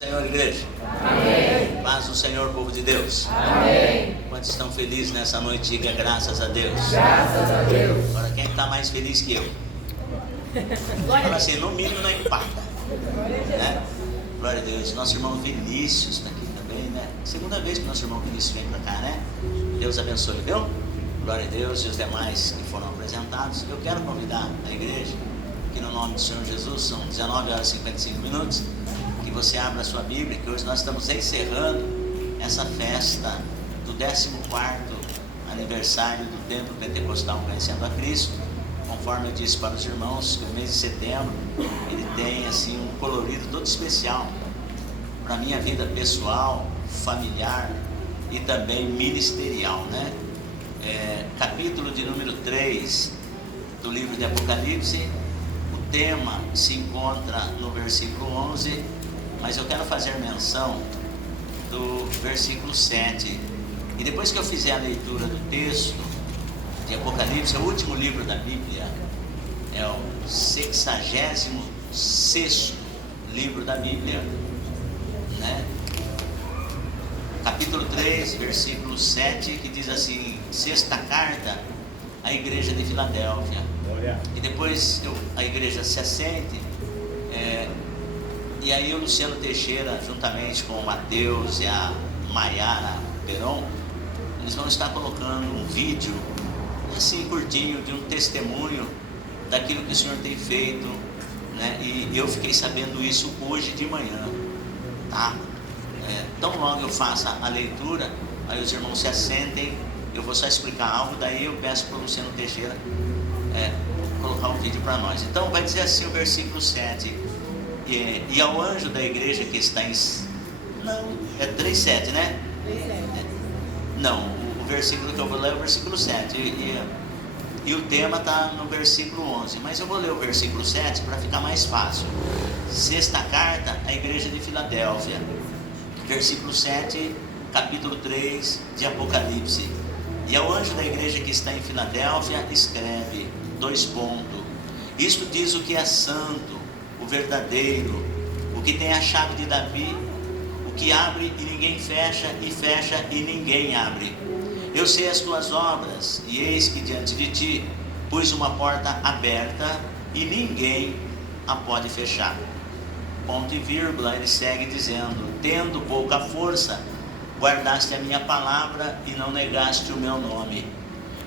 Senhor, igreja. Amém. Paz do Senhor, povo de Deus. Amém. Quantos estão felizes nessa noite? Diga graças a Deus. Graças a Deus. Agora, quem está mais feliz que eu? Fala assim, no mínimo não empata, né? Glória a Deus. Nosso irmão Vinícius está aqui também, né? Segunda vez que nosso irmão Vinícius vem para cá, né? Deus abençoe, viu? Glória a Deus. E os demais que foram apresentados. Eu quero convidar a igreja, que no nome do Senhor Jesus, são 19 horas e 55 minutos, que você abra a sua Bíblia, que hoje nós estamos encerrando essa festa do 14º aniversário do Templo Pentecostal Conhecendo a Cristo. Conforme eu disse para os irmãos, que o mês de setembro ele tem assim um colorido todo especial para a minha vida pessoal, familiar e também ministerial, né? Capítulo de número 3 do livro de Apocalipse. O tema se encontra no versículo 11, mas eu quero fazer menção do versículo 7. E depois que eu fizer a leitura do texto de Apocalipse, é o último livro da Bíblia, é o 66º livro da Bíblia, né? Capítulo 3, versículo 7, que diz assim: sexta carta à igreja de Filadélfia. E depois a igreja se assente, e aí o Luciano Teixeira, juntamente com o Mateus e a Maiara Peron, eles vão estar colocando um vídeo assim curtinho de um testemunho daquilo que o Senhor tem feito, né? E eu fiquei sabendo isso hoje de manhã, tá? Tão logo eu faça a leitura, aí os irmãos se assentem, eu vou só explicar algo, daí eu peço para o Luciano Teixeira colocar um vídeo para nós. Então vai dizer assim o versículo 7: e ao anjo da igreja que está em... Não, é 3:7, né? 3:7. Não, o versículo que eu vou ler é o versículo 7 e o tema está no versículo 11, mas eu vou ler o versículo 7 para ficar mais fácil. Sexta carta à igreja de Filadélfia, versículo 7, capítulo 3 de Apocalipse. E ao anjo da igreja que está em Filadélfia escreve, : isto diz o que é santo, o verdadeiro, o que tem a chave de Davi, o que abre e ninguém fecha, e fecha e ninguém abre. Eu sei as tuas obras, e eis que diante de ti pus uma porta aberta, e ninguém a pode fechar. Ponto e vírgula, ele segue dizendo: tendo pouca força, guardaste a minha palavra e não negaste o meu nome.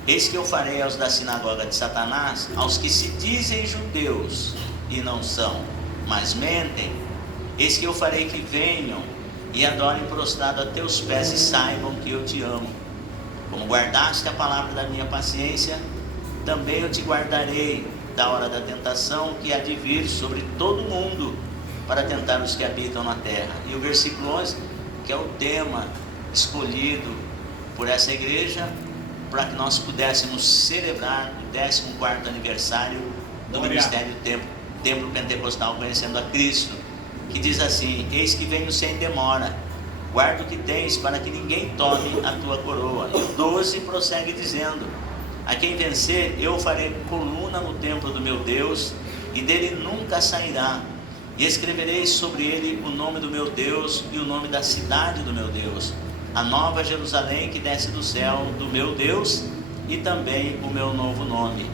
Eis que eu farei aos da sinagoga de Satanás, aos que se dizem judeus e não são, mas mentem, eis que eu farei que venham e adorem prostrado a teus pés e saibam que eu te amo. Como guardaste a palavra da minha paciência, também eu te guardarei da hora da tentação que há de vir sobre todo mundo para tentar os que habitam na terra. E o versículo 11, que é o tema escolhido por essa igreja, para que nós pudéssemos celebrar o 14º aniversário do Ministério Templo Pentecostal Conhecendo a Cristo, que diz assim: eis que venho sem demora, guarda o que tens para que ninguém tome a tua coroa. E o 12 prossegue dizendo: a quem vencer eu farei coluna no templo do meu Deus, e dele nunca sairá, e escreverei sobre ele o nome do meu Deus e o nome da cidade do meu Deus, a nova Jerusalém que desce do céu do meu Deus, e também o meu novo nome.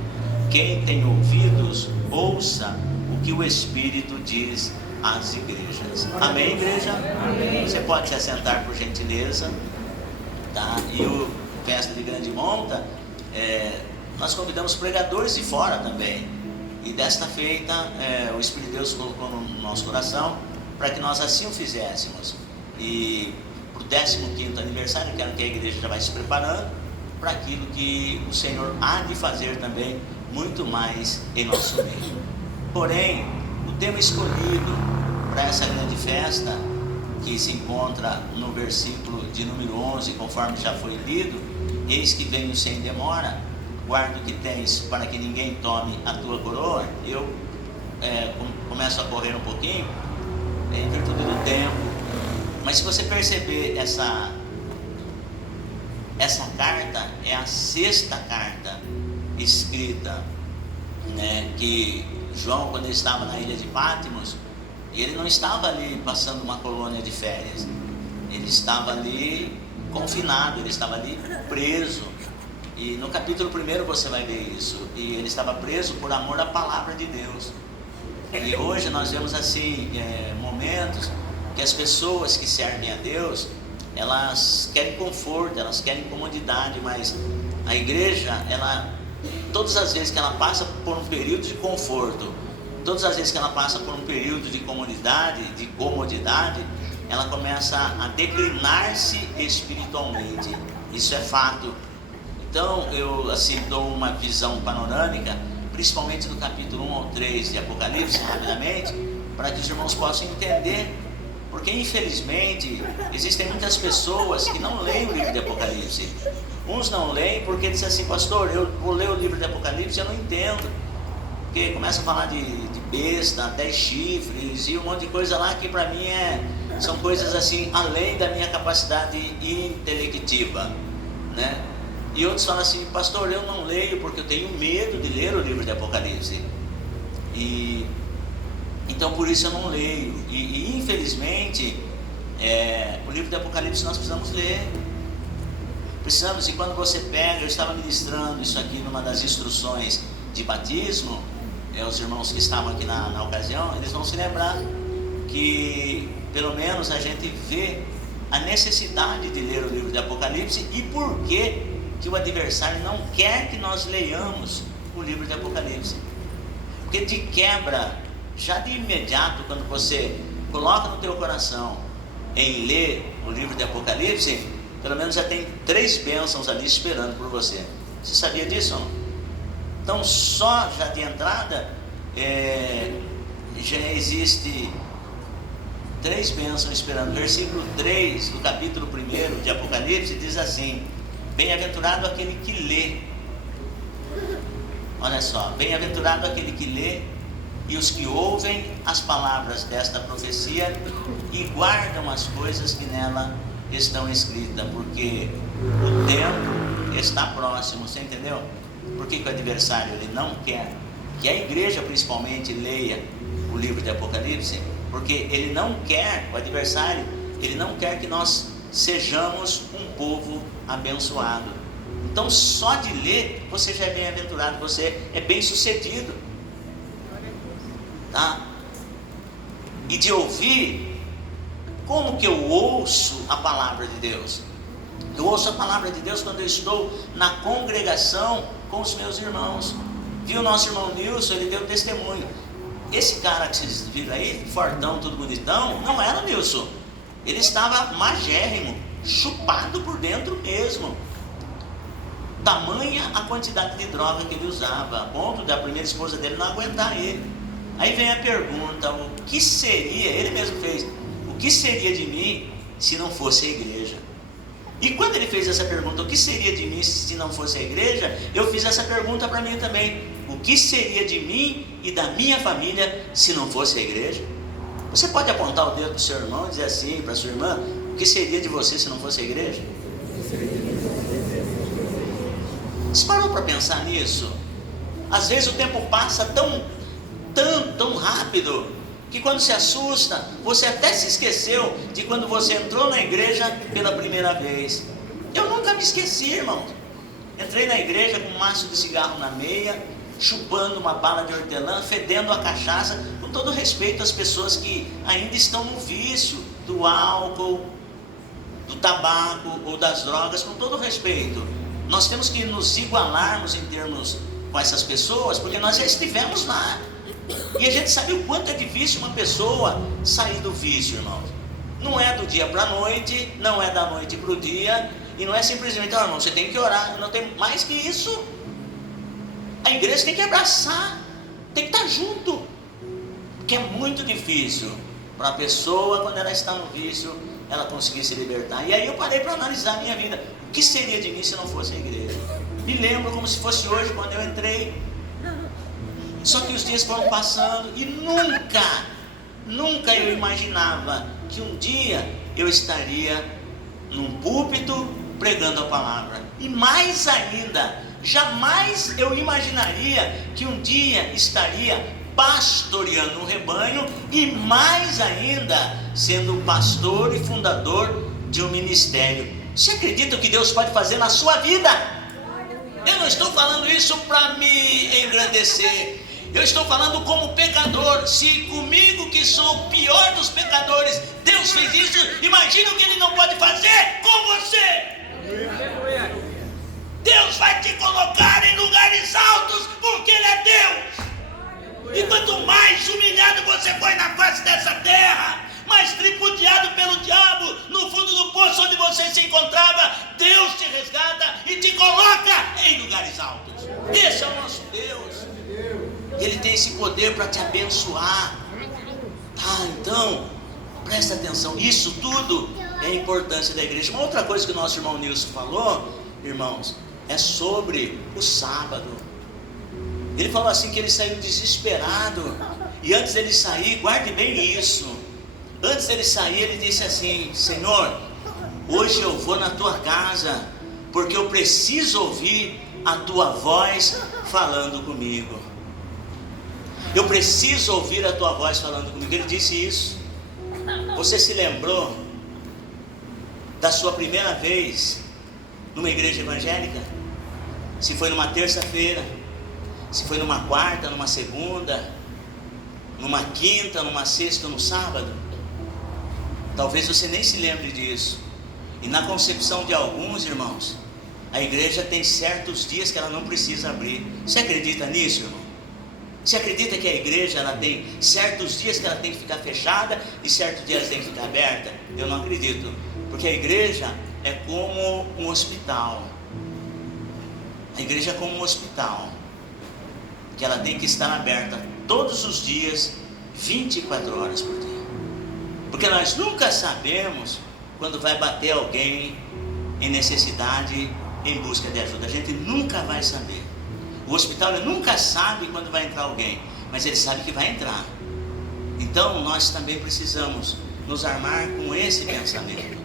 Quem tem ouvidos, ouça o que o Espírito diz às igrejas. Amém, igreja? Amém. Você pode se assentar, por gentileza, tá? E o Festa de Grande Monta, nós convidamos pregadores de fora também. E desta feita, o Espírito de Deus colocou no nosso coração para que nós assim o fizéssemos. E para o 15º aniversário, quero que a igreja já vai se preparando para aquilo que o Senhor há de fazer também, muito mais em nosso meio. Porém, o tema escolhido para essa grande festa, que se encontra no versículo de número 11, conforme já foi lido: eis que venho sem demora, guarda o que tens para que ninguém tome a tua coroa. Eu começo a correr um pouquinho, em virtude do tempo. Mas se você perceber, essa carta é a sexta carta escrita, né, que João, quando ele estava na ilha de Patmos, E ele não estava ali passando uma colônia de férias. Ele estava ali confinado, ele estava ali preso. E no capítulo 1 você vai ver isso. E ele estava preso por amor à palavra de Deus. E hoje nós vemos assim, momentos que as pessoas que servem a Deus, elas querem conforto, elas querem comodidade, mas a igreja, todas as vezes que ela passa por um período de conforto, todas as vezes que ela passa por um período de comodidade, ela começa a declinar-se espiritualmente. Isso é fato. Então eu assim dou uma visão panorâmica, principalmente do capítulo 1 ao 3 de Apocalipse, rapidamente, para que os irmãos possam entender. Porque infelizmente existem muitas pessoas que não leem o livro de Apocalipse. Uns não leem porque dizem assim: pastor, eu vou ler o livro de Apocalipse e eu não entendo, porque começa a falar de besta, 10 chifres e um monte de coisa lá que para mim são coisas assim além da minha capacidade intelectiva, né? E outros falam assim: pastor, eu não leio porque eu tenho medo de ler o livro de Apocalipse, e então por isso eu não leio. E infelizmente o livro de Apocalipse nós precisamos ler. Precisamos. E quando você pega, eu estava ministrando isso aqui numa das instruções de batismo, os irmãos que estavam aqui na ocasião, eles vão se lembrar que pelo menos a gente vê a necessidade de ler o livro de Apocalipse e por que o adversário não quer que nós leiamos o livro de Apocalipse. Porque de quebra, já de imediato, quando você coloca no teu coração em ler o livro de Apocalipse, pelo menos já tem 3 bênçãos ali esperando por você. Você sabia disso ou não? Então só já de entrada já existe 3 bênçãos esperando. Versículo 3 do capítulo 1 de Apocalipse diz assim: bem-aventurado aquele que lê. Olha só, bem-aventurado aquele que lê e os que ouvem as palavras desta profecia e guardam as coisas que nela estão escritas, porque o tempo está próximo. Você entendeu? Por que o adversário ele não quer que a igreja principalmente leia o livro de Apocalipse? Porque ele não quer, o adversário, ele não quer que nós sejamos um povo abençoado. Então só de ler você já é bem-aventurado, você é bem-sucedido, tá? E de ouvir, como que eu ouço a palavra de Deus? Eu ouço a palavra de Deus quando eu estou na congregação com os meus irmãos. Viu o nosso irmão Nilson, ele deu testemunho. Esse cara que vocês viram aí, fortão, tudo bonitão, não era o Nilson. Ele estava magérrimo, chupado por dentro mesmo. Tamanha a quantidade de droga que ele usava, a ponto da primeira esposa dele não aguentar ele. Aí vem a pergunta: o que seria, ele mesmo fez, o que seria de mim se não fosse a igreja? E quando ele fez essa pergunta, o que seria de mim se não fosse a igreja, eu fiz essa pergunta para mim também: o que seria de mim e da minha família se não fosse a igreja? Você pode apontar o dedo para o seu irmão e dizer assim para a sua irmã: o que seria de você se não fosse a igreja? Você parou para pensar nisso? Às vezes o tempo passa tão rápido, que quando se assusta, você até se esqueceu de quando você entrou na igreja pela primeira vez. Eu nunca me esqueci, irmão. Entrei na igreja com um maço de cigarro na meia, chupando uma bala de hortelã, fedendo a cachaça, com todo respeito às pessoas que ainda estão no vício do álcool, do tabaco ou das drogas, com todo respeito. Nós temos que nos igualarmos em termos com essas pessoas, porque nós já estivemos lá. E a gente sabe o quanto é difícil uma pessoa sair do vício, irmãos. Não é do dia para a noite, não é da noite para o dia, e não é simplesmente: oh, irmão, você tem que orar. Não tem mais que isso. A igreja tem que abraçar, tem que estar junto, porque é muito difícil para a pessoa, quando ela está no vício, ela conseguir se libertar. E aí eu parei para analisar a minha vida. O que seria de mim se não fosse a igreja? Me lembro como se fosse hoje, quando eu entrei. Só que os dias foram passando e nunca eu imaginava que um dia eu estaria num púlpito pregando a palavra. E mais ainda, jamais eu imaginaria que um dia estaria pastoreando um rebanho e mais ainda sendo pastor e fundador de um ministério. Você acredita o que Deus pode fazer na sua vida? Eu não estou falando isso para me engrandecer. Eu estou falando como pecador. Se comigo, que sou o pior dos pecadores, Deus fez isso, imagina o que Ele não pode fazer com você. Deus vai te colocar em lugares altos, porque Ele é Deus. E quanto mais humilhado você foi na face dessa terra, mais tripudiado pelo diabo, no fundo do poço onde você se encontrava, Deus te resgata e te coloca em lugares altos. Esse é o nosso Deus. Ele tem esse poder para te abençoar. Então, presta atenção. Isso tudo é a importância da igreja. Uma outra coisa que o nosso irmão Nilson falou, irmãos, é sobre o sábado. Ele falou assim que ele saiu desesperado. E antes dele sair, guarde bem isso. Antes dele sair, ele disse assim: Senhor, hoje eu vou na tua casa, porque eu preciso ouvir a tua voz falando comigo. Eu preciso ouvir a tua voz falando comigo. Ele disse isso. Você se lembrou da sua primeira vez numa igreja evangélica? Se foi numa terça-feira, se foi numa quarta, numa segunda, numa quinta, numa sexta, no sábado? Talvez você nem se lembre disso. E na concepção de alguns, irmãos, a igreja tem certos dias que ela não precisa abrir. Você acredita nisso, irmão? Você acredita que a igreja ela tem certos dias que ela tem que ficar fechada e certos dias ela tem que ficar aberta? Eu não acredito, porque a igreja é como um hospital. A igreja é como um hospital, que ela tem que estar aberta todos os dias, 24 horas por dia. Porque nós nunca sabemos quando vai bater alguém em necessidade, em busca de ajuda. A gente nunca vai saber. O hospital ele nunca sabe quando vai entrar alguém, mas ele sabe que vai entrar. Então nós também precisamos nos armar com esse pensamento,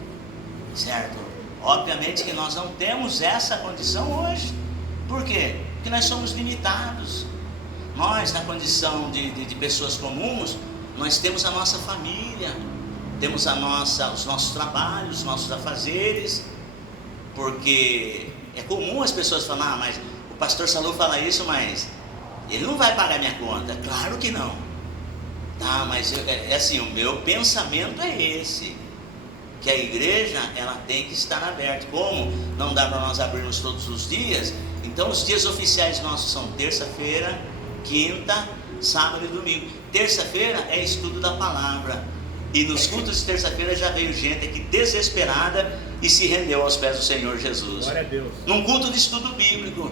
certo? Obviamente que nós não temos essa condição hoje. Por quê? Porque nós somos limitados. Nós, na condição de pessoas comuns, nós temos a nossa família, temos os nossos trabalhos, os nossos afazeres. Porque é comum as pessoas falarem: mas o pastor Salô fala isso, mas ele não vai pagar minha conta. Claro que não. Mas é assim, o meu pensamento é esse, que a igreja ela tem que estar aberta. Como não dá para nós abrirmos todos os dias, então os dias oficiais nossos são terça-feira, quinta, sábado e domingo. Terça-feira é estudo da palavra, e nos cultos de terça-feira já veio gente aqui desesperada e se rendeu aos pés do Senhor Jesus. Glória a Deus. Num culto de estudo bíblico.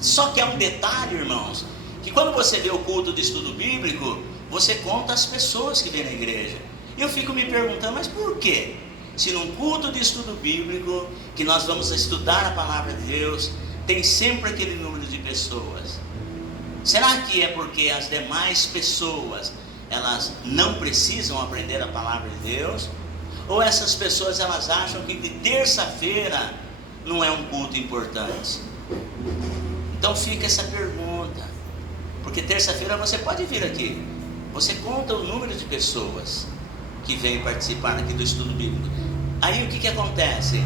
Só que há um detalhe, irmãos, que quando você vê o culto de estudo bíblico, você conta as pessoas que vêm na igreja. E eu fico me perguntando: mas por quê? Se num culto de estudo bíblico, que nós vamos estudar a palavra de Deus, tem sempre aquele número de pessoas. Será que é porque as demais pessoas elas não precisam aprender a palavra de Deus? Ou essas pessoas elas acham que de terça-feira não é um culto importante? Então fica essa pergunta, porque terça-feira você pode vir aqui, você conta o número de pessoas que vêm participar aqui do estudo bíblico. Aí o que acontece?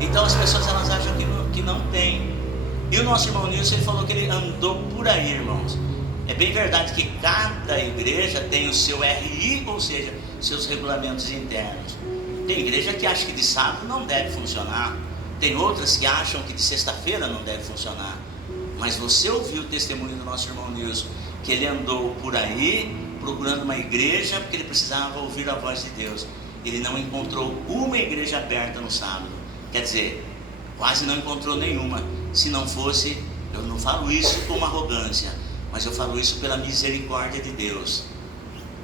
Então as pessoas elas acham que não tem. E o nosso irmão Nilson ele falou que ele andou por aí, irmãos. É bem verdade que cada igreja tem o seu RI, ou seja, seus regulamentos internos. Tem igreja que acha que de sábado não deve funcionar, tem outras que acham que de sexta-feira não deve funcionar. Mas você ouviu o testemunho do nosso irmão Nilson, que ele andou por aí procurando uma igreja porque ele precisava ouvir a voz de Deus. Ele não encontrou uma igreja aberta no sábado, quer dizer, quase não encontrou nenhuma. Se não fosse, eu não falo isso com arrogância, mas eu falo isso pela misericórdia de Deus.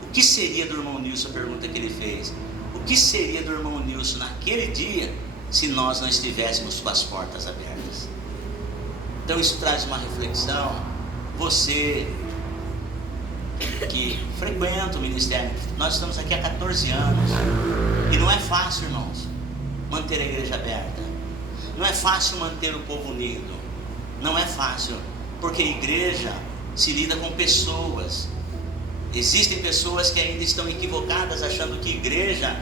O que seria do irmão Nilson, a pergunta que ele fez, o que seria do irmão Nilson naquele dia se nós não estivéssemos com as portas abertas? Então isso traz uma reflexão. Você que frequenta o ministério, nós estamos aqui há 14 anos, e não é fácil, irmãos, manter a igreja aberta. Não é fácil manter o povo unido. Não é fácil, porque a igreja se lida com pessoas. Existem pessoas que ainda estão equivocadas, achando que igreja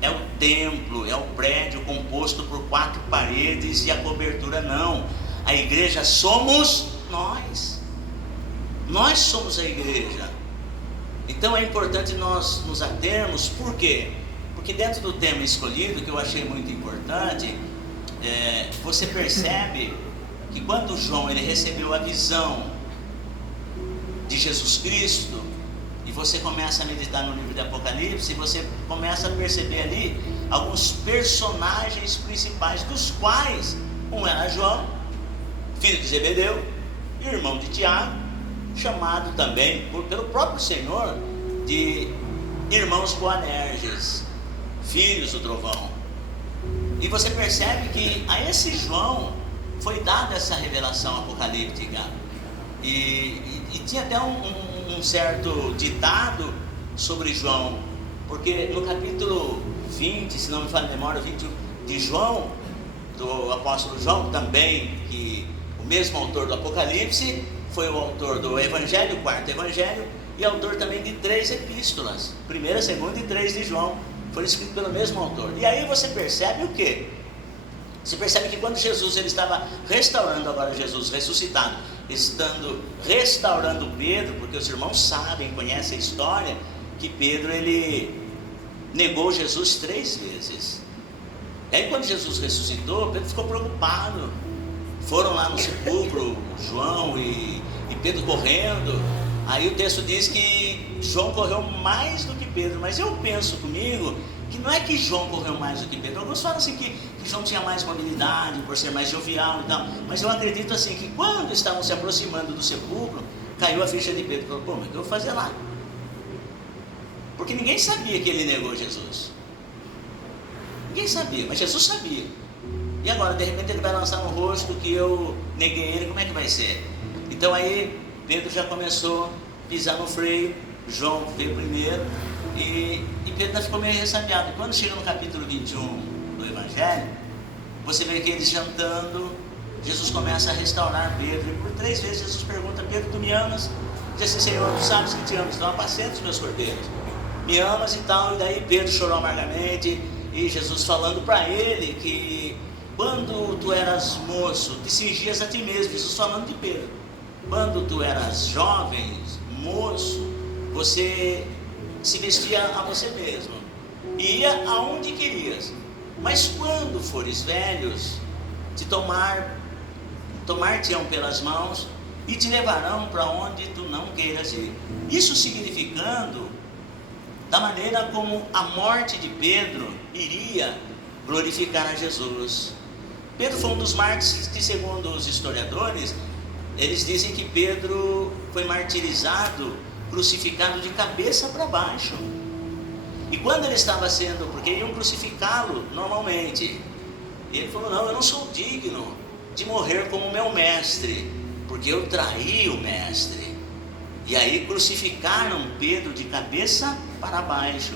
é o templo, é o prédio composto por 4 paredes e a cobertura. Não, a igreja somos nós. Nós somos a igreja. Então é importante nós nos atermos. Por quê? Porque dentro do tema escolhido, que eu achei muito importante, você percebe que quando João ele recebeu a visão de Jesus Cristo, e você começa a meditar no livro de Apocalipse, você começa a perceber ali alguns personagens principais, dos quais um era João, filho de Zebedeu, irmão de Tiago, chamado também pelo próprio Senhor de irmãos Boanerges, filhos do trovão. E você percebe que a esse João foi dada essa revelação apocalíptica. E tinha até um certo ditado sobre João, porque no capítulo 20, se não me falha a memória, 20 de João, do apóstolo João, também, que o mesmo autor do Apocalipse, foi o autor do Evangelho, o 4º Evangelho, e autor também de 3 epístolas, 1ª, 2ª e 3 de João, foi escrito pelo mesmo autor. E aí você percebe o quê? Você percebe que quando Jesus ele estava restaurando, agora Jesus ressuscitado, estando restaurando Pedro, porque os irmãos sabem, conhecem a história, que Pedro ele negou Jesus 3 vezes. E aí quando Jesus ressuscitou, Pedro ficou preocupado. Foram lá no sepulcro, João e Pedro correndo. Aí o texto diz que João correu mais do que Pedro, mas eu penso comigo que não é que João correu mais do que Pedro. Alguns falam assim que João tinha mais mobilidade, por ser mais jovial e tal, mas eu acredito assim que quando estavam se aproximando do sepulcro, caiu a ficha de Pedro. Falou, pô, mas o que eu vou fazer lá? Porque ninguém sabia que ele negou Jesus. Ninguém sabia, mas Jesus sabia. E agora, de repente, ele vai lançar no rosto que eu neguei ele, como é que vai ser? Então aí, Pedro já começou a pisar no freio, João veio primeiro, e Pedro ainda ficou meio ressabiado. Quando chega no capítulo 21 do Evangelho, você vê que eles jantando, Jesus começa a restaurar Pedro, e por 3 vezes Jesus pergunta, Pedro, tu me amas? Diz assim, Senhor, tu sabes que te amo, então apacenta os meus cordeiros. Me amas e tal, e daí Pedro chorou amargamente, e Jesus falando para ele que quando tu eras moço, te cingias a ti mesmo. Jesus falando de Pedro. Quando tu eras jovem, moço, você se vestia a você mesmo, ia aonde querias. Mas quando fores velhos, tomar-te-ão pelas mãos e te levarão para onde tu não queiras ir. Isso significando da maneira como a morte de Pedro iria glorificar a Jesus. Pedro foi um dos mártires que, segundo os historiadores, eles dizem que Pedro foi martirizado, crucificado de cabeça para baixo. E quando ele estava sendo, porque iam crucificá-lo normalmente, ele falou, não, eu não sou digno de morrer como meu mestre, porque eu traí o mestre. E aí crucificaram Pedro de cabeça para baixo.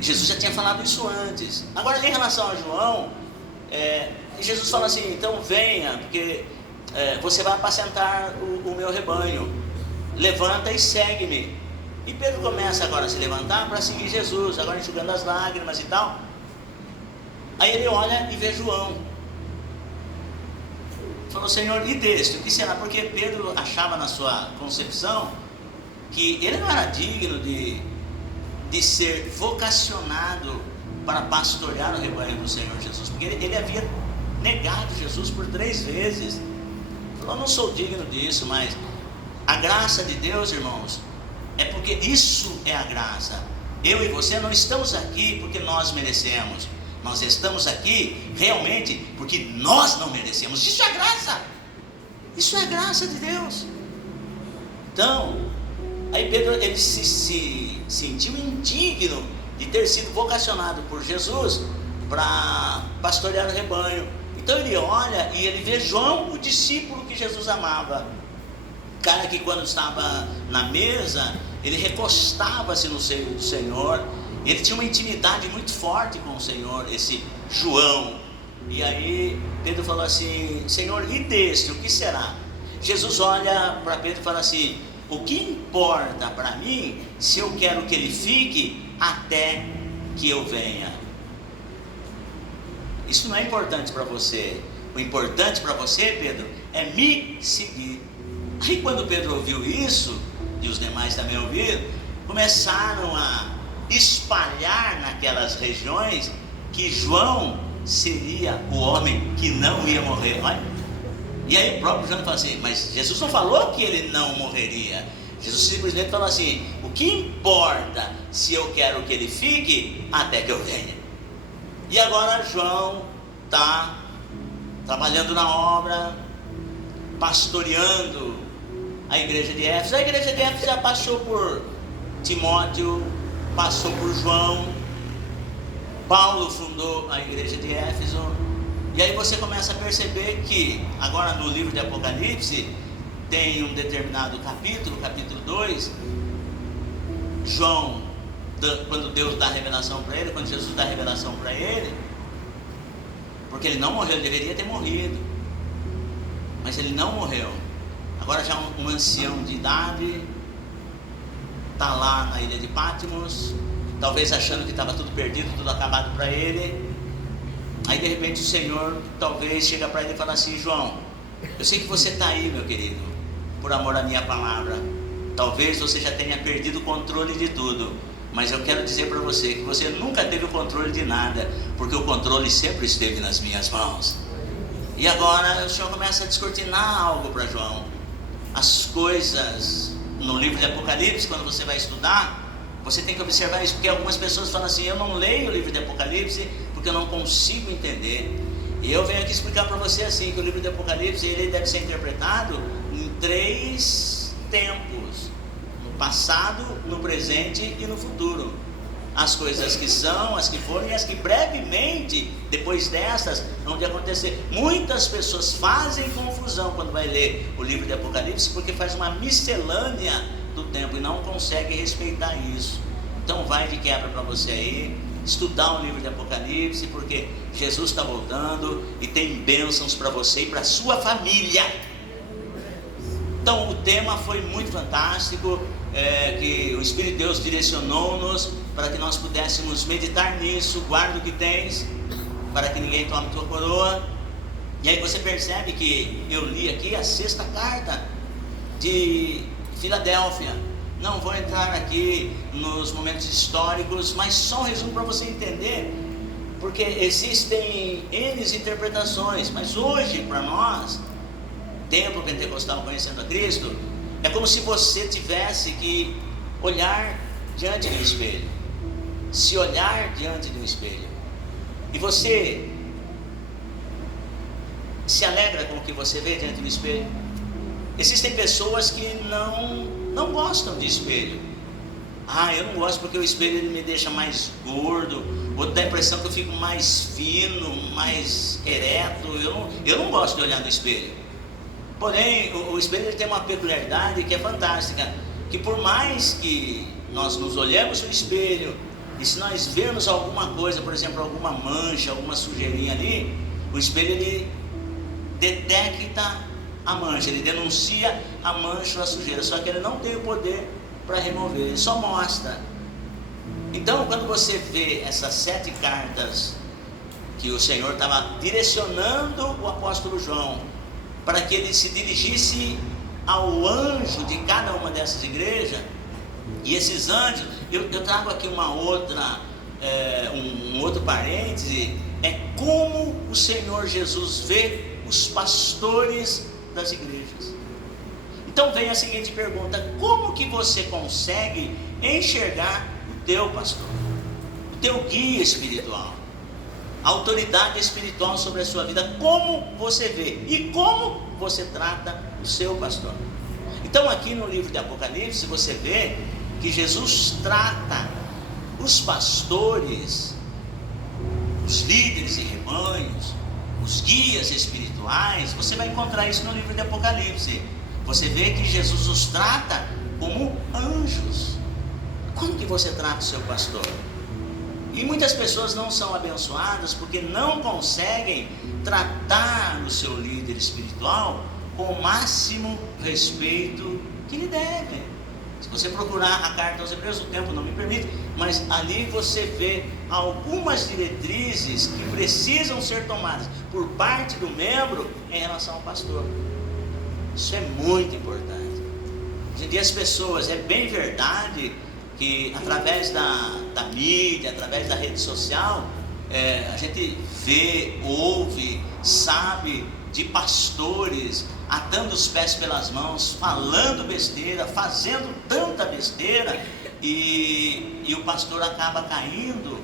Jesus já tinha falado isso antes. Agora, em relação a João, Jesus fala assim, então venha, porque você vai apacentar o meu rebanho, levanta e segue-me. E Pedro começa agora a se levantar para seguir Jesus, agora enxugando as lágrimas e tal. Aí ele olha e vê João. Falou, Senhor, e deste, o que será? Porque Pedro achava na sua concepção que ele não era digno de ser vocacionado para pastorear o rebanho do Senhor Jesus, porque ele havia negado Jesus por 3 vezes. Falou, eu não sou digno disso, mas a graça de Deus, irmãos, é porque isso é a graça. Eu e você não estamos aqui porque nós merecemos, nós estamos aqui realmente porque nós não merecemos. Isso é graça, isso é a graça de Deus. Então, aí Pedro ele se sentiu indigno de ter sido vocacionado por Jesus para pastorear o rebanho. Então ele olha e ele vê João, o discípulo que Jesus amava, cara que quando estava na mesa, ele recostava-se no seio do Senhor, ele tinha uma intimidade muito forte com o Senhor, esse João. E aí Pedro falou assim, Senhor, e deste, o que será? Jesus olha para Pedro e fala assim, o que importa para mim se eu quero que ele fique até que eu venha. Isso não é importante para você. O importante para você, Pedro, é me seguir. Aí quando Pedro ouviu isso, e os demais também ouviram, começaram a espalhar naquelas regiões que João seria o homem que não ia morrer. Olha. E aí o próprio João fala assim, mas Jesus não falou que ele não morreria. Jesus simplesmente falou assim, o que importa se eu quero que ele fique até que eu venha. E agora João está trabalhando na obra, pastoreando a igreja de Éfeso. A igreja de Éfeso já passou por Timóteo, passou por João. Paulo fundou a igreja de Éfeso. E aí você começa a perceber que agora no livro de Apocalipse tem um determinado capítulo, capítulo 2, João, quando Deus dá a revelação para ele, quando Jesus dá a revelação para ele, porque ele não morreu, ele deveria ter morrido, mas ele não morreu. Agora já um ancião de idade, está lá na ilha de Patmos, talvez achando que estava tudo perdido, tudo acabado para ele. Aí de repente o Senhor talvez chega para ele e fala assim, João, eu sei que você está aí, meu querido, por amor à minha palavra. Talvez você já tenha perdido o controle de tudo, mas eu quero dizer para você que você nunca teve o controle de nada, porque o controle sempre esteve nas minhas mãos. E agora o Senhor começa a descortinar algo para João. As coisas no livro de Apocalipse, quando você vai estudar, você tem que observar isso, porque algumas pessoas falam assim, eu não leio o livro de Apocalipse porque eu não consigo entender. E eu venho aqui explicar para você assim, que o livro de Apocalipse ele deve ser interpretado em 3 tempos: no passado, no presente e no futuro. As coisas que são, as que foram e as que brevemente depois dessas vão de acontecer. Muitas pessoas fazem confusão quando vai ler o livro de Apocalipse, porque faz uma miscelânea do tempo e não consegue respeitar isso. Então vai de quebra para você aí estudar o livro de Apocalipse, porque Jesus está voltando e tem bênçãos para você e para a sua família. Então o tema foi muito fantástico, que o Espírito de Deus direcionou-nos para que nós pudéssemos meditar nisso. Guarda o que tens, para que ninguém tome tua coroa. E aí você percebe que eu li aqui a 6ª carta de Filadélfia. Não vou entrar aqui nos momentos históricos, mas só um resumo para você entender, porque existem N interpretações, mas hoje para nós, Templo Pentecostal Conhecendo a Cristo, é como se você tivesse que olhar diante de um espelho, se olhar diante de um espelho, e você se alegra com o que você vê diante do espelho. Existem pessoas que não gostam de espelho. Eu não gosto porque o espelho ele me deixa mais gordo, outro dá a impressão que eu fico mais fino, mais ereto. Eu não gosto de olhar no espelho. Porém, o espelho ele tem uma peculiaridade que é fantástica, que por mais que nós nos olhemos no espelho, e se nós vermos alguma coisa, por exemplo, alguma mancha, alguma sujeirinha ali, o espelho ele detecta a mancha, ele denuncia a mancha ou a sujeira, só que ele não tem o poder para remover, ele só mostra. Então quando você vê essas 7 cartas que o Senhor estava direcionando o apóstolo João para que ele se dirigisse ao anjo de cada uma dessas igrejas, e esses anjos, eu trago aqui uma outra, um outro parêntese, é como o Senhor Jesus vê os pastores das igrejas. Então vem a seguinte pergunta: como que você consegue enxergar o teu pastor, o teu guia espiritual, a autoridade espiritual sobre a sua vida? Como você vê e como você trata o seu pastor? Então aqui no livro de Apocalipse você vê que Jesus trata os pastores, os líderes e rebanhos, os guias espirituais. Você vai encontrar isso no livro de Apocalipse. Você vê que Jesus os trata como anjos. Como que você trata o seu pastor? E muitas pessoas não são abençoadas porque não conseguem tratar o seu líder espiritual com o máximo respeito que lhe devem. Se você procurar a carta aos Hebreus, o tempo não me permite, mas ali você vê algumas diretrizes que precisam ser tomadas por parte do membro em relação ao pastor. Isso é muito importante. Hoje em dia as pessoas, é bem verdade que através da mídia, através da rede social, a gente vê, ouve, sabe de pastores atando os pés pelas mãos, falando besteira, fazendo tanta besteira, e o pastor acaba caindo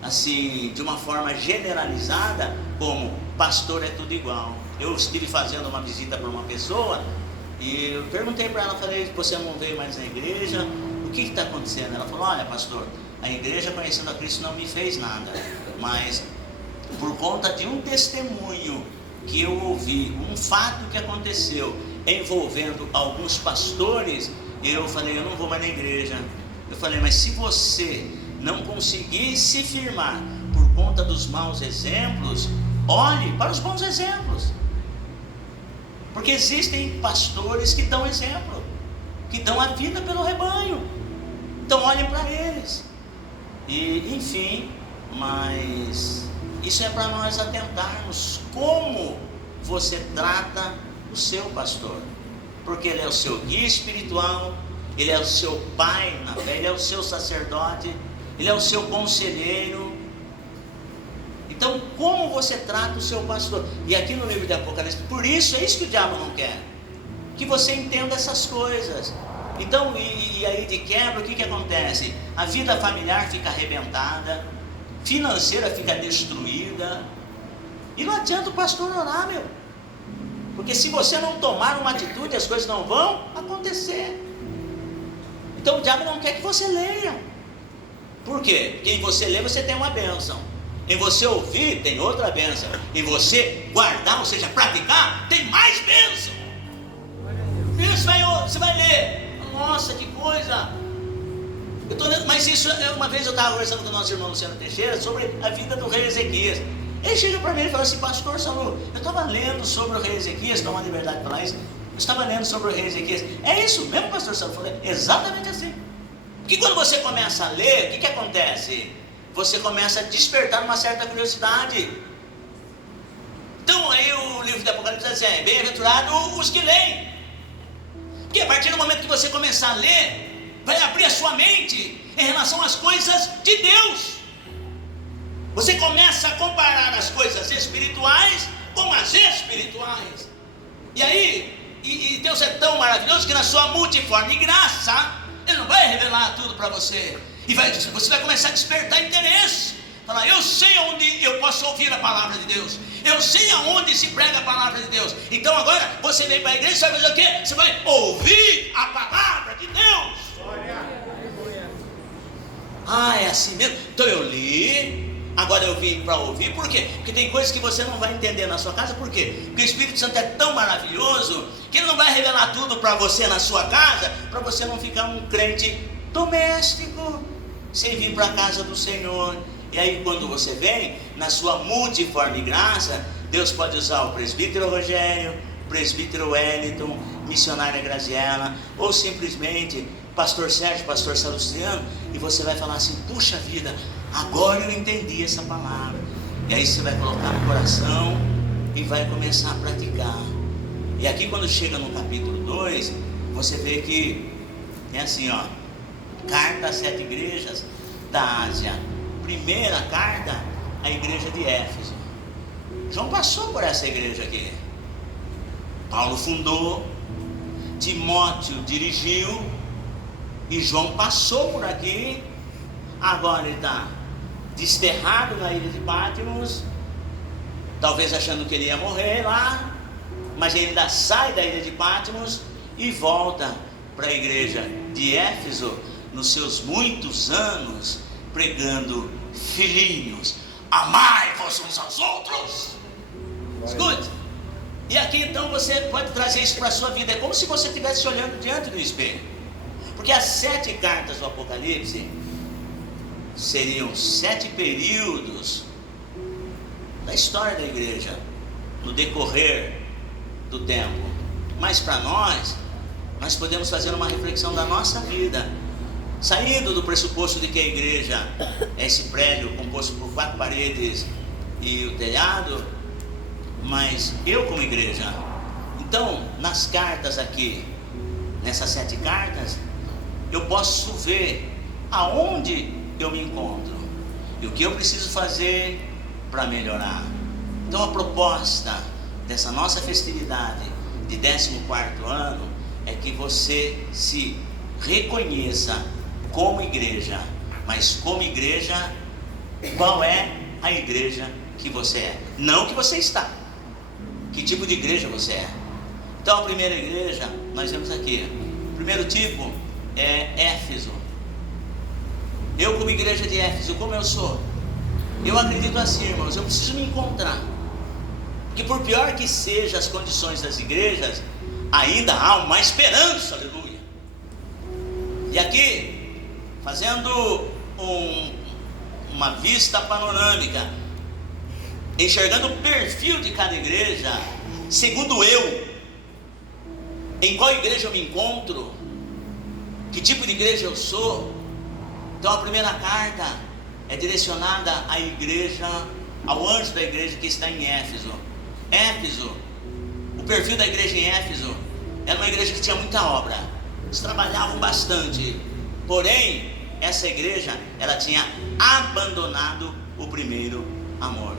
assim de uma forma generalizada, como pastor é tudo igual. Eu estive fazendo uma visita para uma pessoa e eu perguntei para ela, falei, você não veio mais na igreja, o que está acontecendo? Ela falou, olha pastor, a igreja conhecendo a Cristo não me fez nada, mas por conta de um testemunho que eu ouvi, um fato que aconteceu envolvendo alguns pastores, eu falei, eu não vou mais na igreja. Eu falei, mas se você não conseguir se firmar por conta dos maus exemplos, olhe para os bons exemplos, porque existem pastores que dão exemplo, que dão a vida pelo rebanho, então olhem para eles. E enfim, mas isso é para nós atentarmos como você trata o seu pastor, porque ele é o seu guia espiritual, ele é o seu pai na fé, ele é o seu sacerdote, ele é o seu conselheiro. Então como você trata o seu pastor? E aqui no livro de Apocalipse, por isso, é isso que o diabo não quer, que você entenda essas coisas. Então, e aí de quebra, o que acontece? A vida familiar fica arrebentada, financeira fica destruída, e não adianta o pastor orar, meu, porque se você não tomar uma atitude, as coisas não vão acontecer. Então o diabo não quer que você leia. Por quê? Porque em você ler você tem uma bênção, em você ouvir tem outra bênção, em você guardar, ou seja, praticar, tem mais bênção. Isso você vai ler, nossa, que coisa. Mas isso, uma vez eu estava conversando com o nosso irmão Luciano Teixeira sobre a vida do rei Ezequias. Ele chega para mim e fala assim, pastor Saulo, eu estava lendo sobre o rei Ezequias, toma a liberdade de falar isso, eu estava lendo sobre o rei Ezequias. É isso mesmo, pastor Saulo? Eu falei, exatamente assim. Porque quando você começa a ler, o que acontece? Você começa a despertar uma certa curiosidade. Então aí o livro de Apocalipse diz assim, bem-aventurado os que leem. Porque a partir do momento que você começar a ler, vai abrir a sua mente em relação às coisas de Deus. Você começa a comparar as coisas espirituais com as espirituais. E aí, e Deus é tão maravilhoso que na sua multiforme graça, Ele não vai revelar tudo para você. E você vai começar a despertar interesse. Falar, eu sei onde eu posso ouvir a palavra de Deus. Eu sei aonde se prega a palavra de Deus. Então agora você vem para a igreja e vai fazer o quê? Você vai ouvir a palavra de Deus. Ah, é assim mesmo? Então eu li, agora eu vim para ouvir. Por quê? Porque tem coisas que você não vai entender na sua casa. Por quê? Porque o Espírito Santo é tão maravilhoso que Ele não vai revelar tudo para você na sua casa, para você não ficar um crente doméstico, sem vir para a casa do Senhor. E aí quando você vem, na sua multiforme graça, Deus pode usar o presbítero Rogério, presbítero Wellington, missionária Graziela, ou simplesmente pastor Sérgio, pastor Salustiano, e você vai falar assim, puxa vida, agora eu entendi essa palavra. E aí você vai colocar no coração e vai começar a praticar. E aqui quando chega no capítulo 2, você vê que é assim, ó, carta às 7 igrejas da Ásia. Primeira carta à igreja de Éfeso. João passou por essa igreja aqui. Paulo fundou, Timóteo dirigiu, e João passou por aqui. Agora ele está desterrado na ilha de Patmos, talvez achando que ele ia morrer lá, mas ele ainda sai da ilha de Patmos e volta para a igreja de Éfeso, nos seus muitos anos, pregando, filhinhos, amai-vos uns aos outros. Escute. E aqui então você pode trazer isso para a sua vida. É como se você estivesse olhando diante do espelho. Porque as 7 cartas do Apocalipse seriam 7 períodos da história da igreja, no decorrer do tempo. Mas para nós nós podemos fazer uma reflexão da nossa vida, saindo do pressuposto de que a igreja é esse prédio composto por 4 paredes e o telhado, mas eu como igreja. Então, nas cartas aqui, nessas 7 cartas, eu posso ver aonde eu me encontro e o que eu preciso fazer para melhorar. Então, a proposta dessa nossa festividade de 14º ano é que você se reconheça como igreja, mas como igreja, qual é a igreja que você é? Não que você está, que tipo de igreja você é. Então, a primeira igreja, nós vemos aqui, o primeiro tipo é Éfeso. Eu como igreja de Éfeso, como eu sou? Eu acredito assim, irmãos, eu preciso me encontrar, que por pior que sejam as condições das igrejas, ainda há uma esperança, aleluia. E aqui, fazendo uma vista panorâmica, enxergando o perfil de cada igreja, segundo eu, em qual igreja eu me encontro, que tipo de igreja eu sou. Então a primeira carta é direcionada à igreja, ao anjo da igreja que está em Éfeso. Éfeso, o perfil da igreja em Éfeso era uma igreja que tinha muita obra, eles trabalhavam bastante, porém essa igreja, ela tinha abandonado o primeiro amor.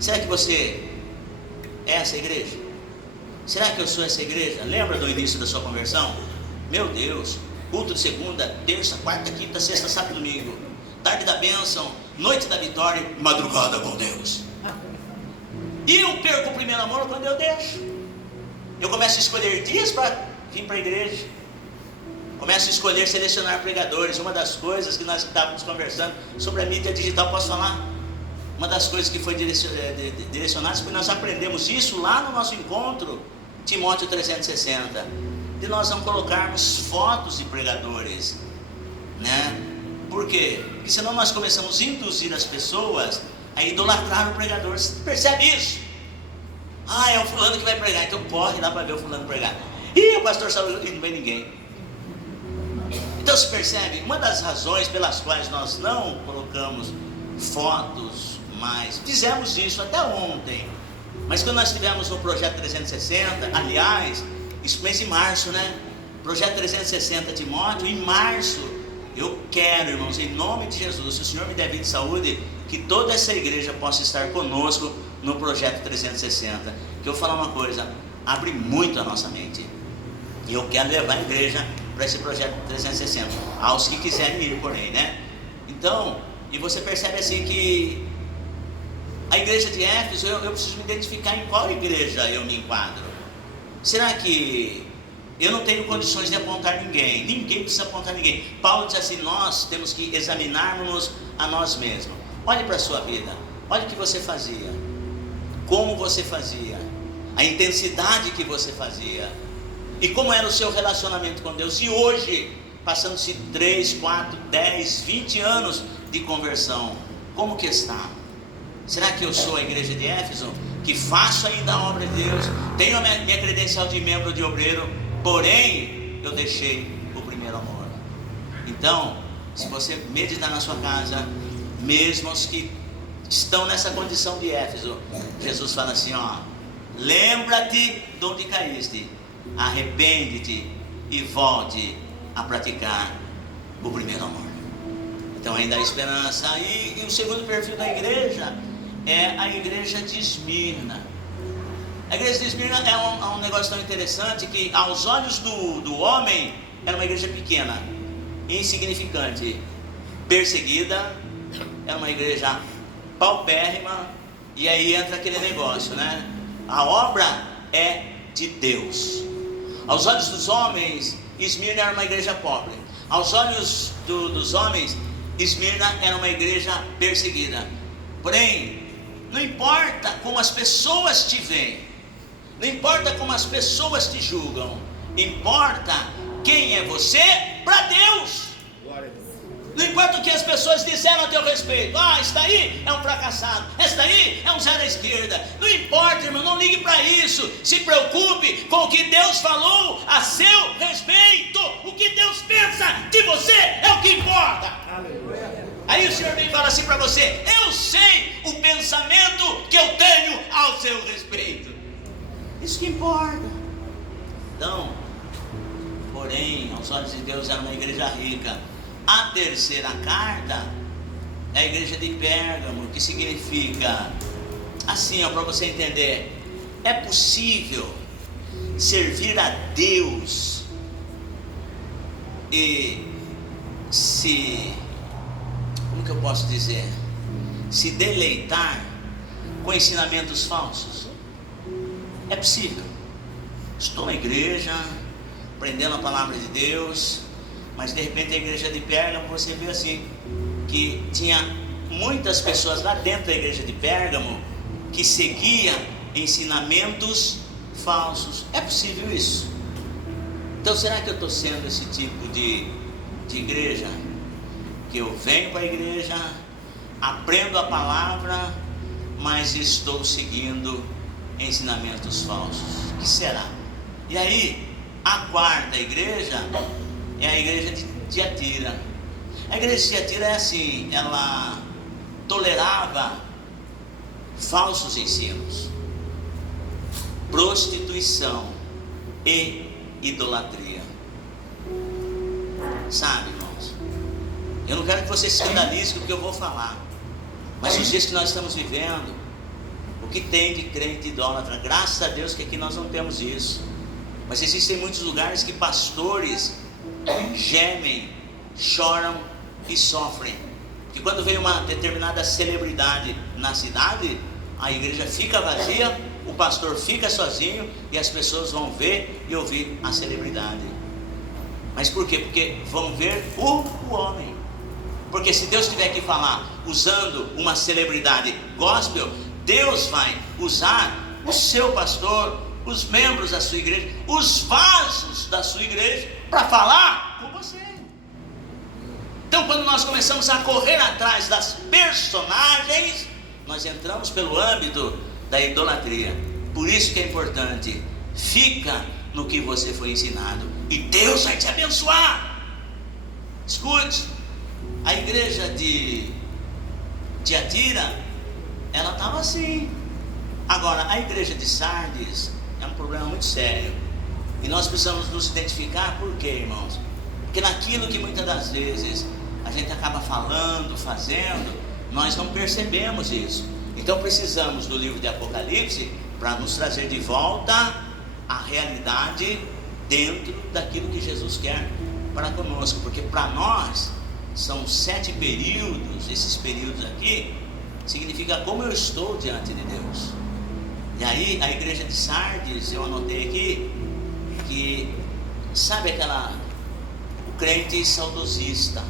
Será que você é essa igreja? Será que eu sou essa igreja? Lembra do início da sua conversão? Meu Deus, culto de segunda, terça, quarta, quinta, sexta, sábado e domingo, tarde da bênção, noite da vitória, madrugada com Deus. E eu perco o primeiro amor quando eu deixo. Eu começo a escolher dias para vir para a igreja, começo a escolher, selecionar pregadores. Uma das coisas que nós estávamos conversando sobre a mídia digital, posso falar? Uma das coisas que foi direcionada, porque nós aprendemos isso lá no nosso encontro, Timóteo 360, de nós não colocarmos fotos de pregadores, né? Por quê? Porque senão nós começamos a induzir as pessoas a idolatrar o pregador. Você percebe isso? Ah, é o fulano que vai pregar, então corre lá para ver o fulano pregar. Ih, o pastor saiu e não vem ninguém. Então se percebe, uma das razões pelas quais nós não colocamos fotos mais, fizemos isso até ontem, mas quando nós tivemos no projeto 360, aliás, isso mês de março, né? Projeto 360 Timóteo, em março, eu quero, irmãos, em nome de Jesus, se o Senhor me der vida e saúde, que toda essa igreja possa estar conosco no projeto 360. Que eu vou falar uma coisa, abre muito a nossa mente, e eu quero levar a igreja para esse projeto 360, aos que quiserem ir, porém, né? Então, e você percebe assim que a igreja de Éfeso, eu preciso me identificar em qual igreja eu me enquadro. Será que eu não tenho condições de apontar ninguém? Ninguém precisa apontar ninguém. Paulo diz assim, nós temos que examinarmos a nós mesmos. Olhe para a sua vida, olhe o que você fazia, como você fazia, a intensidade que você fazia, e como era o seu relacionamento com Deus. E hoje, passando-se 3, 4, 10, 20 anos de conversão, como que está? Será que eu sou a igreja de Éfeso, que faço ainda a obra de Deus, tenho a minha credencial de membro de obreiro, porém eu deixei o primeiro amor? Então, se você meditar na sua casa, mesmo os que estão nessa condição de Éfeso, Jesus fala assim, ó, lembra-te de onde caíste, arrepende-te e volte a praticar o primeiro amor. Então ainda há esperança. E o segundo perfil da igreja é a igreja de Esmirna. A igreja de Esmirna é um negócio tão interessante que aos olhos do homem era uma igreja pequena, insignificante, perseguida, era uma igreja paupérrima. E aí entra aquele negócio, né? A obra é de Deus. Aos olhos dos homens, Esmirna era uma igreja pobre. Aos olhos dos homens, Esmirna era uma igreja perseguida. Porém, não importa como as pessoas te veem, não importa como as pessoas te julgam, importa quem é você para Deus. Não importa o que as pessoas disseram a teu respeito. Esse daí é um fracassado, esse daí é um zero à esquerda. Não importa, irmão, não ligue para isso. Se preocupe com o que Deus falou a seu respeito. O que Deus pensa de você é o que importa. Aleluia. Aí o Senhor vem e fala assim para você: eu sei o pensamento que eu tenho ao seu respeito. Isso que importa. Então, porém, aos olhos de Deus era uma igreja rica. A terceira carta é a igreja de Pérgamo, que significa assim, para você entender: é possível servir a Deus e como que eu posso dizer? Se deleitar com ensinamentos falsos. É possível. Estou na igreja, aprendendo a palavra de Deus, mas de repente a igreja de Pérgamo, você vê assim, que tinha muitas pessoas lá dentro da igreja de Pérgamo que seguiam ensinamentos falsos. É possível isso? Então será que eu estou sendo esse tipo de igreja? Que eu venho para a igreja, aprendo a palavra, mas estou seguindo ensinamentos falsos. O que será? E aí, a quarta igreja é a igreja de Tiatira. A igreja de Tiatira é assim, ela tolerava falsos ensinos, prostituição e idolatria. Sabe, irmãos, eu não quero que você se escandalize com o que eu vou falar, mas os dias que nós estamos vivendo, o que tem de crente idólatra, graças a Deus que aqui nós não temos isso, mas existem muitos lugares que pastores gemem, choram e sofrem, que quando vem uma determinada celebridade na cidade, a igreja fica vazia, o pastor fica sozinho e as pessoas vão ver e ouvir a celebridade. Mas por quê? Porque vão ver o homem. Porque se Deus tiver que falar usando uma celebridade gospel, Deus vai usar o seu pastor, os membros da sua igreja, os vasos da sua igreja, para falar com você. Então, quando nós começamos a correr atrás das personagens, nós entramos pelo âmbito da idolatria. Por isso que é importante, fica no que você foi ensinado e Deus vai te abençoar. Escute, a igreja de Tiatira, ela estava assim. Agora, a igreja de Sardes é um problema muito sério, e nós precisamos nos identificar. Por quê, irmãos? Porque naquilo que muitas das vezes a gente acaba falando, fazendo, nós não percebemos isso. Então precisamos do livro de Apocalipse para nos trazer de volta a realidade dentro daquilo que Jesus quer para conosco, porque para nós são 7 períodos. Esses períodos aqui significa como eu estou diante de Deus. E aí a igreja de Sardes, eu anotei aqui, que sabe o crente saudosista,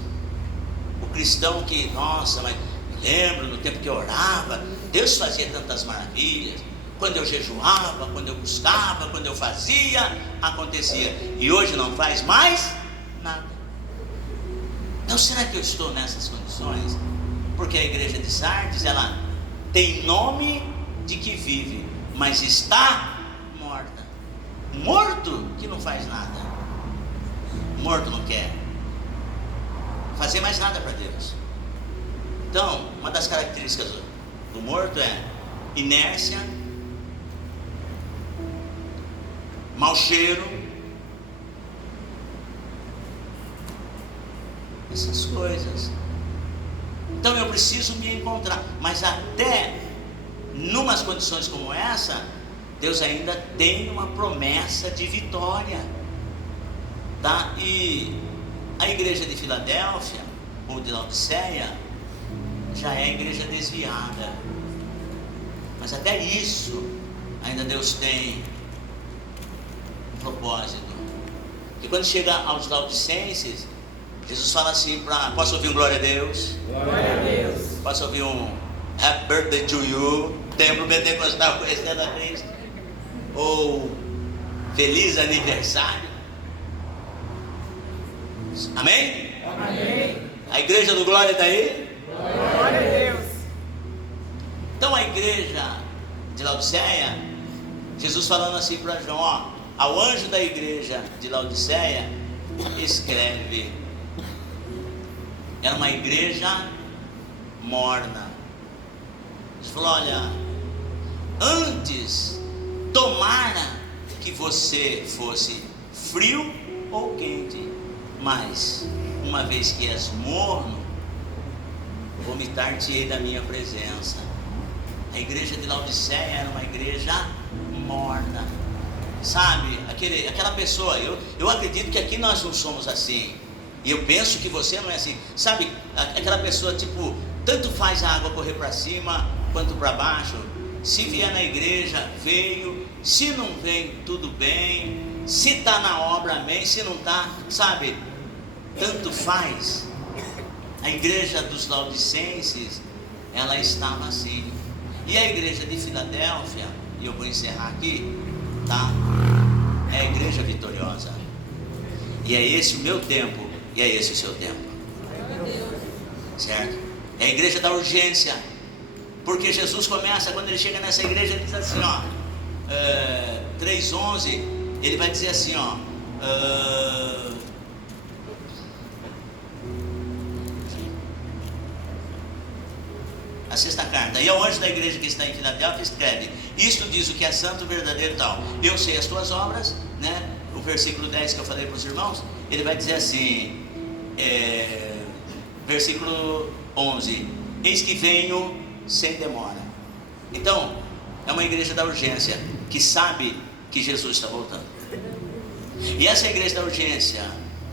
o cristão que, nossa, mas lembro no tempo que eu orava, Deus fazia tantas maravilhas, quando eu jejuava, quando eu buscava, quando eu fazia, acontecia, e hoje não faz mais nada. Então será que eu estou nessas condições? Porque a igreja de Sardes, ela tem nome de que vive, mas está morta. Morto que não faz nada, morto não quer fazer mais nada para Deus. Então, uma das características do morto é inércia, mau cheiro, essas coisas. Então eu preciso me encontrar, mas até numas condições como essa, Deus ainda tem uma promessa de vitória, tá? E a igreja de Filadélfia ou de Laodiceia já é a igreja desviada, mas até isso ainda Deus tem um propósito. E quando chega aos laodicenses, Jesus fala assim posso ouvir um glória a Deus? Glória a Deus. Posso ouvir um Happy Birthday to you? Templo Pentecostal conhecendo a Cristo? Ou Feliz Aniversário? Amém? Amém. A igreja do Glória está aí? Glória a Deus. Então a igreja de Laodiceia, Jesus falando assim para João, ó, ao anjo da igreja de Laodiceia, escreve. Era uma igreja morna. Ele falou, olha, antes tomara que você fosse frio ou quente, mas uma vez que és morno, vomitar-te-ei da minha presença. A igreja de Laodiceia era uma igreja morna. Sabe, aquela pessoa, eu acredito que aqui nós não somos assim. E eu penso que você não é assim. Sabe, aquela pessoa tipo, tanto faz a água correr para cima quanto para baixo. Se vier na igreja, veio. Se não vem, tudo bem. Se está na obra, amém. Se não está, sabe, tanto faz. A igreja dos Laodicenses, ela estava assim. E a igreja de Filadélfia, e eu vou encerrar aqui, tá? É a igreja vitoriosa. E é esse o meu tempo, e é esse o seu tempo. Certo? É a igreja da urgência. Porque Jesus começa, quando ele chega nessa igreja, ele diz assim, ó, 3:11, ele vai dizer assim, ó, a sexta carta, e ao anjo da igreja que está em Filadélfia escreve, isto diz o que é santo, verdadeiro e tal, eu sei as tuas obras, né? O versículo 10 que eu falei para os irmãos, ele vai dizer assim, versículo 11, eis que venho sem demora. Então, é uma igreja da urgência, que sabe que Jesus está voltando. E essa igreja da urgência,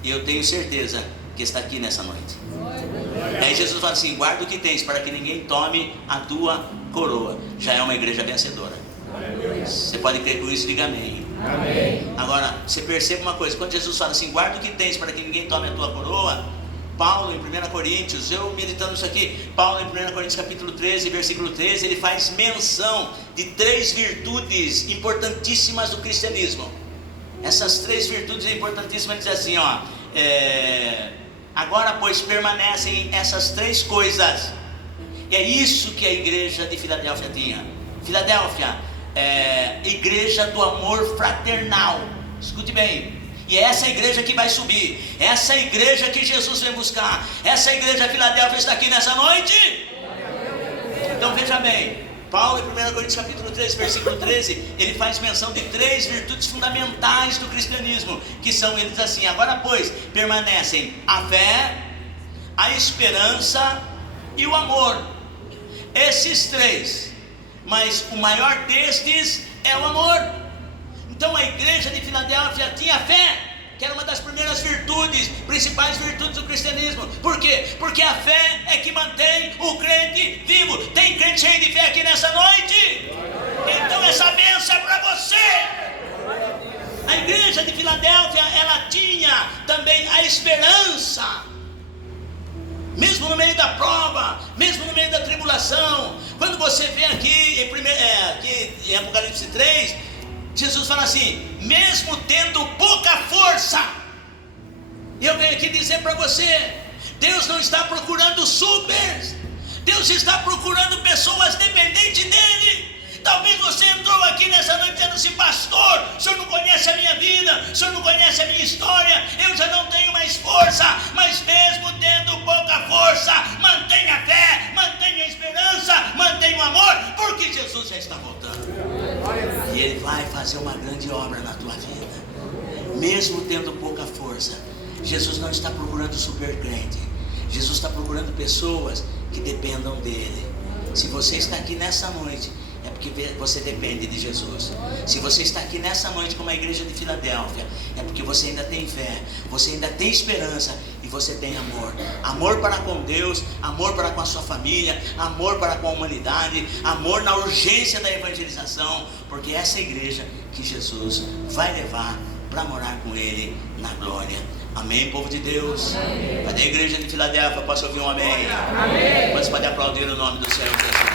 eu tenho certeza que está aqui nessa noite. Aí Jesus fala assim, guarda o que tens, para que ninguém tome a tua coroa. Já é uma igreja vencedora. Você pode crer com isso, diga amém. Amém. Agora, você percebe uma coisa, quando Jesus fala assim, guarda o que tens, para que ninguém tome a tua coroa, Paulo em 1 Coríntios, eu meditando isso aqui, Paulo em 1 Coríntios capítulo 13, versículo 13, ele faz menção de 3 virtudes importantíssimas do cristianismo. Essas 3 virtudes importantíssimas, ele diz assim, ó, agora pois permanecem essas 3 coisas. E é isso que a igreja de Filadélfia tinha. Filadélfia, igreja do amor fraternal. Escute bem. E é essa igreja que vai subir. Essa igreja que Jesus vem buscar. Essa igreja Filadélfia está aqui nessa noite. Então veja bem, Paulo em 1 Coríntios capítulo 3, versículo 13, ele faz menção de 3 virtudes fundamentais do cristianismo, que são, ele diz assim, agora pois permanecem a fé, a esperança e o amor. Esses 3, mas o maior destes é o amor. Então a igreja de Filadélfia tinha fé, que era uma das primeiras virtudes, principais virtudes do cristianismo. Por quê? Porque a fé é que mantém o crente vivo. Tem crente cheio de fé aqui nessa noite? Então essa bênção é para você. A igreja de Filadélfia, ela tinha também a esperança. Mesmo no meio da prova, mesmo no meio da tribulação. Quando você vê aqui em Apocalipse 3, Jesus fala assim, mesmo tendo pouca força, e eu venho aqui dizer para você, Deus não está procurando supers, Deus está procurando pessoas dependentes dEle. Talvez você entrou aqui nessa noite dizendo assim, pastor, o senhor não conhece a minha vida, o senhor não conhece a minha história, eu já não tenho mais força, mas mesmo tendo pouca força, mantenha a fé, mantenha a esperança, mantenha o amor, porque Jesus já está voltando. E Ele vai fazer uma grande obra na tua vida, mesmo tendo pouca força. Jesus não está procurando super crente, Jesus está procurando pessoas que dependam dEle. Se você está aqui nessa noite, é porque você depende de Jesus. Se você está aqui nessa noite como a igreja de Filadélfia, é porque você ainda tem fé, você ainda tem esperança e você tem amor. Amor para com Deus, amor para com a sua família, amor para com a humanidade, amor na urgência da evangelização, porque essa é a igreja que Jesus vai levar para morar com Ele na glória. Amém, povo de Deus? Amém. Cadê a igreja de Filadélfia? Posso ouvir um amém? Amém. Você pode aplaudir o nome do Senhor Jesus.